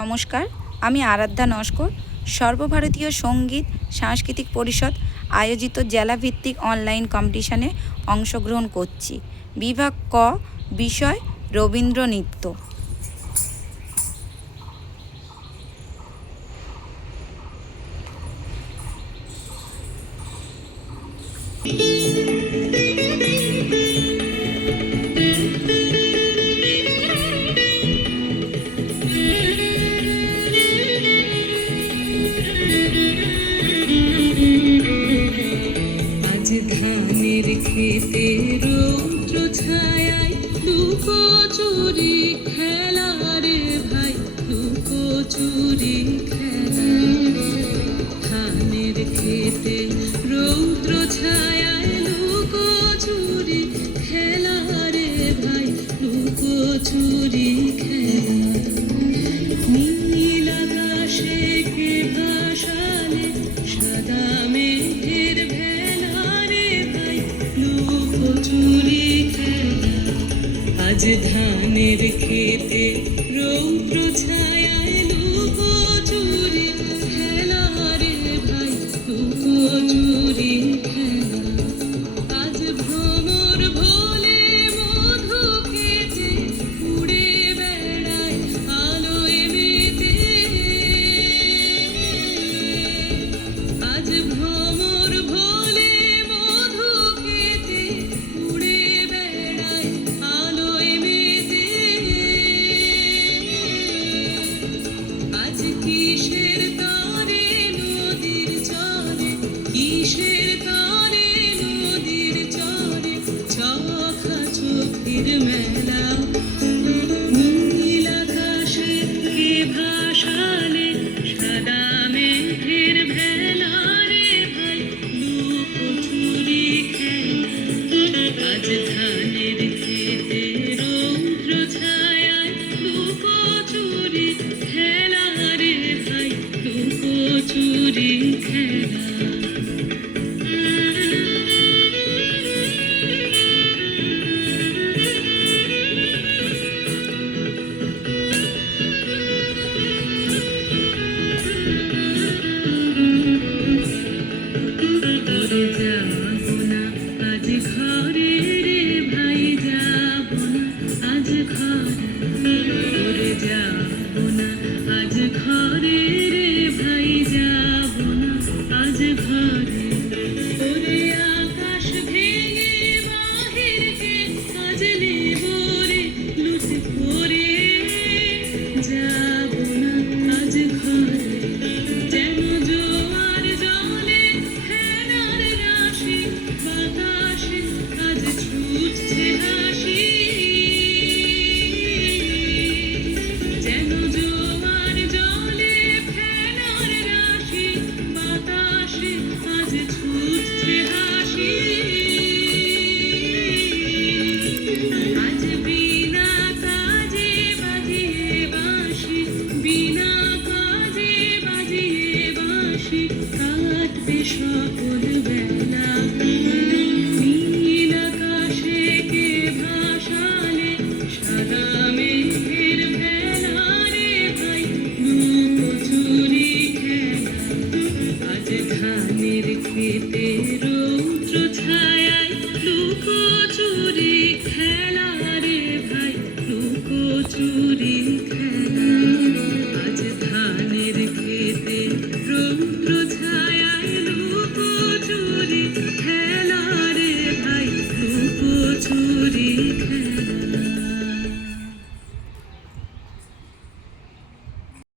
নমস্কার, আমি আরাধ্যা নস্কর। সর্বভারতীয় সঙ্গীত সাংস্কৃতিক পরিষদ আয়োজিত জেলাভিত্তিক অনলাইন কম্পিটিশনে অংশগ্রহণ করছি। বিভাগ ক, বিষয় রবীন্দ্র নৃত্য। ধানের খেতে রৌদ্র ছায়ায় লুকোচুরি খেলা রে ভাই, লুকোচুরি খেলা। ধানের খেতে রৌদ্র ছায়ায় লুকোচুরি খেলা রে ভাই, লুকোচুরি খেলা। নীল আকাশে কে ভাসালে সাদা মেঘের লুকোচুরি খেলা। আজ ধানের খেতে রৌদ্র ছায়ায় লুকোচুরি খেলা রে ভাই, লুকোচুরি খেলা। আজ ভ্রমর ভোলে মধু খেতে উড়ে বেড়ায় আলোয় মেতে। আজ ভ্রমর ভোলে মধু খেতে উড়ে বেড়ায় আলোয় মেতে। আজ কিসের তারে নদীর চরে, কিসের তারে নদীর চরে চোখা চোখের মেলা। নীল আকাশে কে ভাসালে সাদা মেঘের ভেলা রে ভাই, লুকোচুরি খেলা। আজ ধানের খেতে রৌদ্র ছায়ায় লুকোচুরি খেলা রে ভাই, লুকোচুরি খেলা। ঘরে যাবো না আজ ঘরে রে ভাই, যাবো না আজ ঘরে। ঘরে যাবো না আজ ঘরে রে ভাই, যাবো না আজ ঘরে। ওরে আকাশ ভেঙে বাহিরকে আজ নেবো রে লুট করে। যাবো না আজ ঘরে। যেন জোয়ার জলে ফেনার রাশি বাতাসে আজ ছুটছে হাসি। যেন জোয়ার জলে ফেনার রাশি বাতাসে আজ ছুটছে হাসি। আজ বিনা কাজে বাজিয়ে বাঁশি, বিনা কাজে বাজিয়ে বাঁশি কাটবে সকল